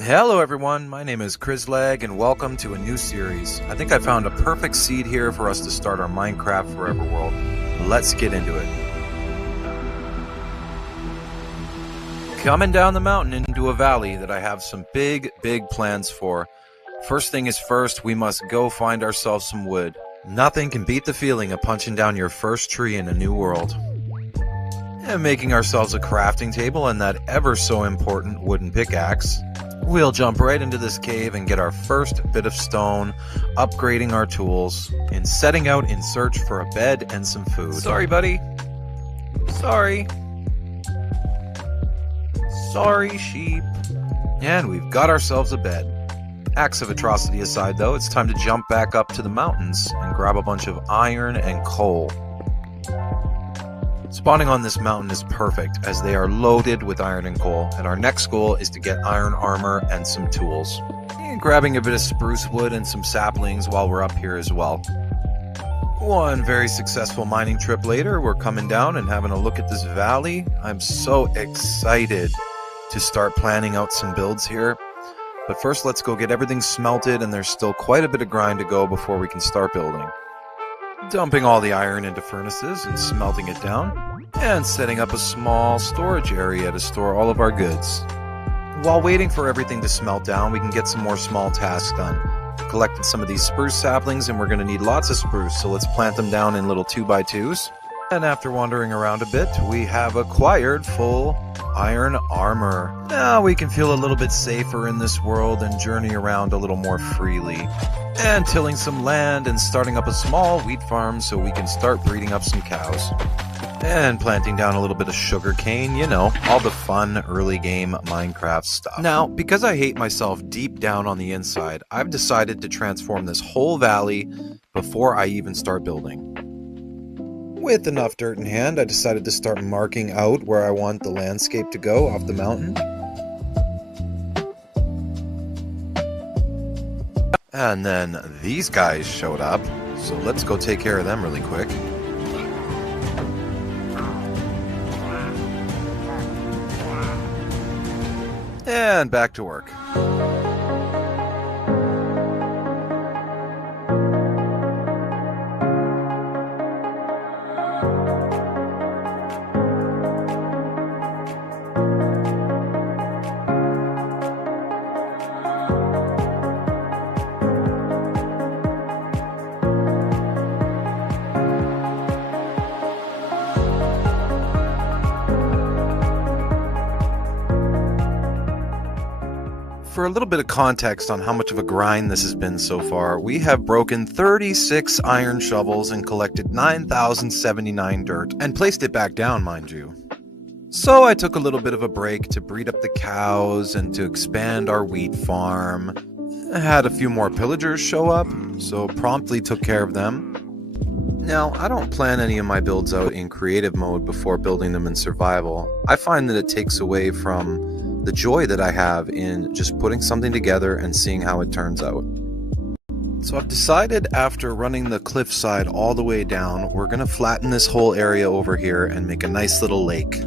Hello everyone, my name is Crislag and welcome to a new series. I think I found a perfect seed here for us to start our Minecraft Forever world. Let's get into it. Coming down the mountain into a valley that I have some big plans for. First thing is first, we must go find ourselves some wood. Nothing can beat the feeling of punching down your first tree in a new world. And making ourselves a crafting table and that ever so important wooden pickaxe. We'll jump right into this cave and get our first bit of stone, upgrading our tools, and setting out in search for a bed and some food. Sorry, buddy. Sorry. Sorry, sheep. And we've got ourselves a bed. Acts of atrocity aside, though, it's time to jump back up to the mountains and grab a bunch of iron and coal. Spawning on this mountain is perfect, as they are loaded with iron and coal, and our next goal is to get iron armor and some tools. And grabbing a bit of spruce wood and some saplings while we're up here as well. One very successful mining trip later, we're coming down and having a look at this valley. I'm so excited to start planning out some builds here. But first, let's go get everything smelted, and there's still quite a bit of grind to go before we can start building. Dumping all the iron into furnaces and smelting it down, and setting up a small storage area to store all of our goods. While waiting for everything to smelt down, we can get some more small tasks done. Collected some of these spruce saplings, and we're going to need lots of spruce, so let's plant them down in little 2x2s. And after wandering around a bit, we have acquired full iron armor. Now we can feel a little bit safer in this world and journey around a little more freely. And tilling some land and starting up a small wheat farm so we can start breeding up some cows. And planting down a little bit of sugar cane, you know, all the fun early game Minecraft stuff. Now, because I hate myself deep down on the inside, I've decided to transform this whole valley before I even start building. With enough dirt in hand, I decided to start marking out where I want the landscape to go off the mountain. And then these guys showed up, so let's go take care of them really quick. And back to work. For a little bit of context on how much of a grind this has been so far, we have broken 36 iron shovels and collected 9,079 dirt, and placed it back down, mind you. So I took a little bit of a break to breed up the cows and to expand our wheat farm. I had a few more pillagers show up, so promptly took care of them. Now, I don't plan any of my builds out in creative mode before building them in survival. I find that it takes away from the joy that I have in just putting something together and seeing how it turns out. So I've decided, after running the cliffside all the way down, we're going to flatten this whole area over here and make a nice little lake.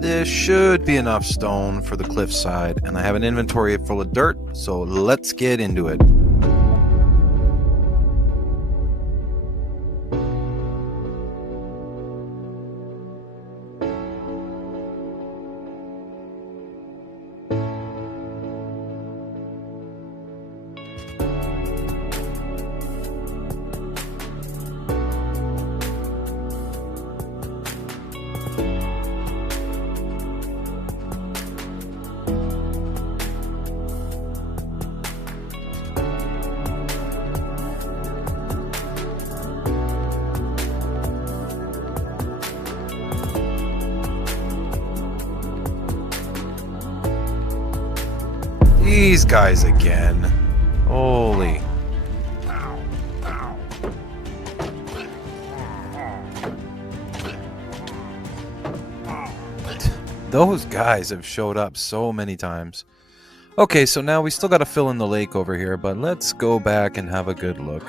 This should be enough stone for the cliffside, and I have an inventory full of dirt, so let's get into it. These guys again. Holy. Those guys have showed up so many times. Okay, so now we still got to fill in the lake over here, but let's go back and have a good look.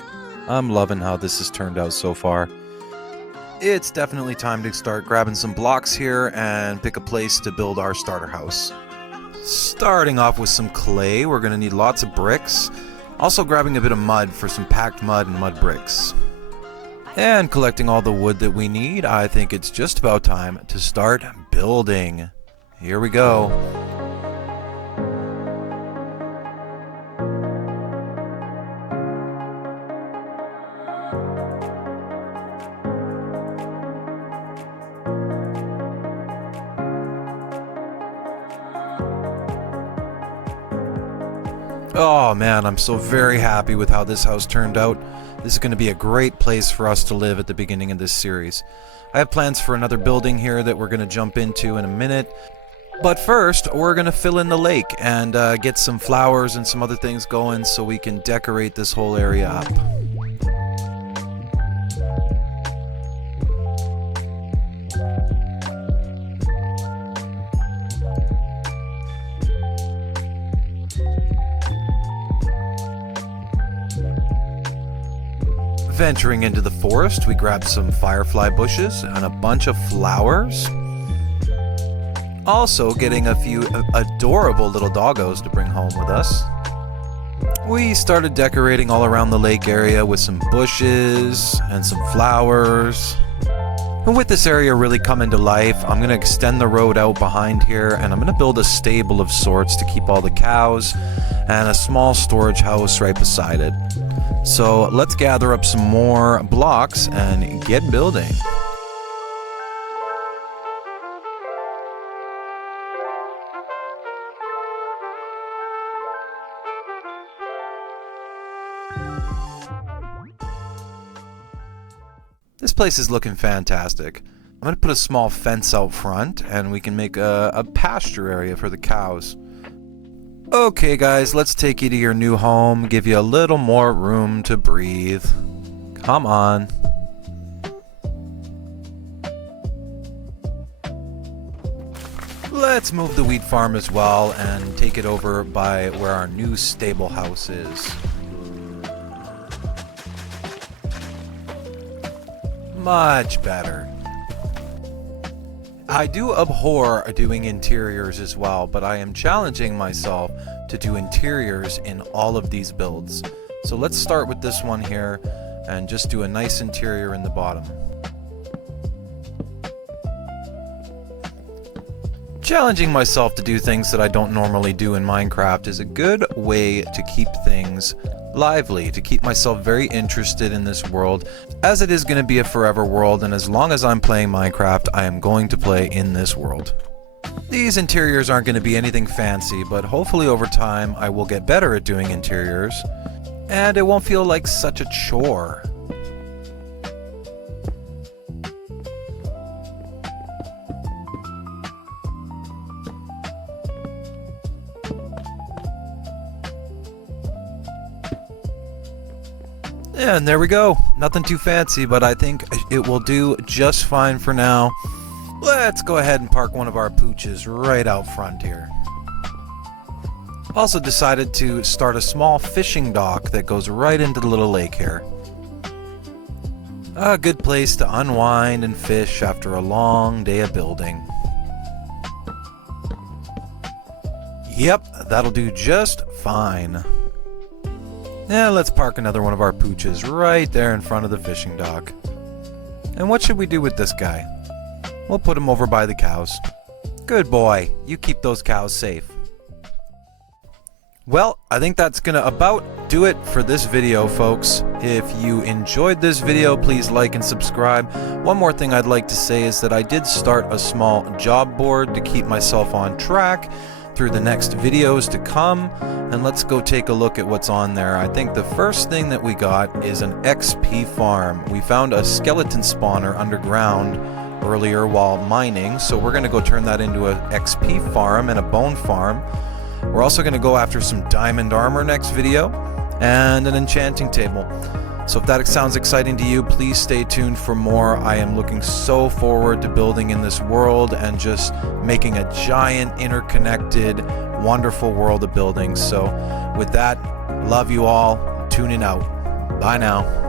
I'm loving how this has turned out so far. It's definitely time to start grabbing some blocks here and pick a place to build our starter house. Starting off with some clay, we're going to need lots of bricks. Also grabbing a bit of mud for some packed mud and mud bricks. And collecting all the wood that we need, I think it's just about time to start building. Here we go. Oh man, I'm so very happy with how this house turned out. This is going to be a great place for us to live at the beginning of this series. I have plans for another building here that we're going to jump into in a minute. But first, we're going to fill in the lake and get some flowers and some other things going so we can decorate this whole area up. Venturing into the forest, we grab some firefly bushes and a bunch of flowers. Also getting a few adorable little doggos to bring home with us. We started decorating all around the lake area with some bushes and some flowers. And with this area really coming to life, I'm going to extend the road out behind here and I'm going to build a stable of sorts to keep all the cows and a small storage house right beside it. So let's gather up some more blocks and get building. This place is looking fantastic. I'm going to put a small fence out front and we can make a pasture area for the cows. Okay guys, let's take you to your new home, give you a little more room to breathe. Come on. Let's move the wheat farm as well and take it over by where our new stable house is. Much better. I do abhor doing interiors as well, but I am challenging myself to do interiors in all of these builds. So let's start with this one here and just do a nice interior in the bottom. Challenging myself to do things that I don't normally do in Minecraft is a good way to keep things lively, to keep myself very interested in this world, as it is going to be a forever world, and as long as I'm playing Minecraft, I am going to play in this world. These interiors aren't going to be anything fancy, but hopefully over time I will get better at doing interiors, and it won't feel like such a chore. And there we go. Nothing too fancy, but I think it will do just fine for now. Let's go ahead and park one of our pooches right out front here. Also decided to start a small fishing dock that goes right into the little lake here. A good place to unwind and fish after a long day of building. Yep, that'll do just fine. Now let's park another one of our pooches right there in front of the fishing dock. And what should we do with this guy? We'll put him over by the cows. Good boy, you keep those cows safe. Well, I think that's gonna about do it for this video, folks. If you enjoyed this video, please like and subscribe. One more thing I'd like to say is that I did start a small job board to keep myself on track through the next videos to come, and let's go take a look at what's on there. I think the first thing that we got is an XP farm. We found a skeleton spawner underground earlier while mining, so we're going to go turn that into a XP farm and a bone farm. We're also going to go after some diamond armor next video and an enchanting table. So if that sounds exciting to you, please stay tuned for more. I am looking so forward to building in this world and just making a giant, interconnected, wonderful world of buildings. So with that, love you all. Tuning out. Bye now.